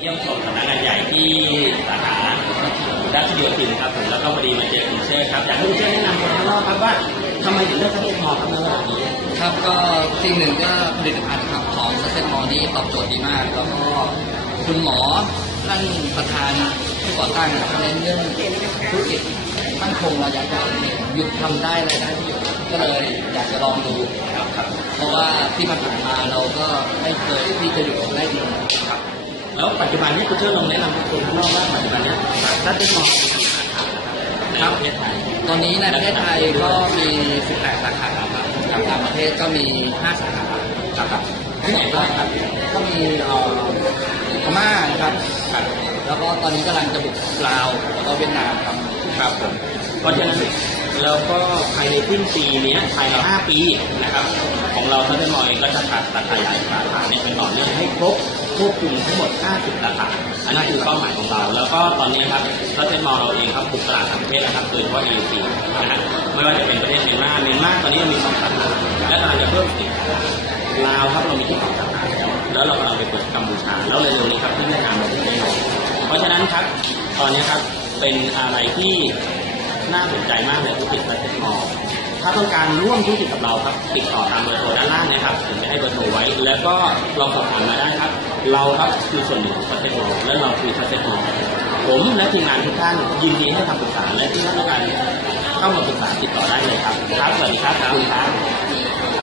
เยี่ยมชมสำนักงานใหญ่ที่สาขาดัชโยธินครับผมแล้วก็พอดีมาเจอคุณเชิดครับอยากให้คุณเชิดแนะนำคนข้างนอกครับว่าทำไมถึงเลือกประเทศมอครับในระดับนี้ครับก็สิ่งหนึ่งก็ผลิตภัณฑ์ครับของซัสเซนมอลนี่ตอบโจทย์ดีมาก แล้วก็คุณหมอท่านประธานผู้ก่อตั้งเน้นเรื่องธุรกิจมั่นคงระยะยาวหยุดทำได้รายได้ที่อยู่ก็เลยอยากจะลองดูครับครับเพราะว่าที่ผ่านมาเราก็ไม่เคยที่จะหยุดได้ดีครับ แล้วปัจจุบันนี้คุณเชิดลองแนะนำคนข้างนอกว่าปัจจุบันเนี้ดัชโยมอในประเทศไทยตอนนี้ในประเทศไทยก็มี 18 สาขาครับกับต่างประเทศก็มี 5 สาขาครับครับที่ไหนบ้างครับ ก็มีเอ่อพม่านะครับครับ แล้วก็ตอนนี้กำลังจะบุกลาวแล้วก็เวียดนามครับ ครับผมเพราะฉะนั้นแล้วก็ภายในสิ้นปีเนี้ยภายใน 5 ปีนะครับ ของเราทัศนอยก็จะตัดตัดขยายสาขาเนี่ยเป็นต่อเนื่องให้ครบ ควบคุมทั้งหมด 50 สาขาอันนั้นคือเป้าหมายของเรา แล้วก็ตอนนี้ครับทัศนมองเราเองครับบุกตลาดต่างประเทศนะครับโดยเฉพาะ AEC นะฮะไม่ว่าจะเป็นประเทศเมียนมาเมียนมาตอนนี้เรามีสองสาขาและกำลังจะเพิ่มอีกลาวครับเรามีที่สองสาขาแล้วแล้วเรากำลังไปเปิดกัมพูชา แล้วเร็วๆนี้ครับที่เวียดนามเราจะได้ลงเพราะฉะนั้นครับตอนนี้ครับเป็นอะไรที่น่าสนใจมากเลยธุรกิจ ถ้าต้องการร่วมธุรกิจกับเราครับ ติดต่อตามเบอร์โทรด้านล่างนะครับผมจะให้เบอร์โทรไว้ แล้วก็ลองสอบถามมาได้ครับ เราครับคือส่วนหนึ่งของไลฟ์สไตล์และเราคือไลฟ์สไตล์ผมและทีมงานทุกท่านยินดีให้คำปรึกษาและที่ท่านต้องการเข้ามาปรึกษาติดต่อได้เลยครับครับสวัสดีครับคุณครับ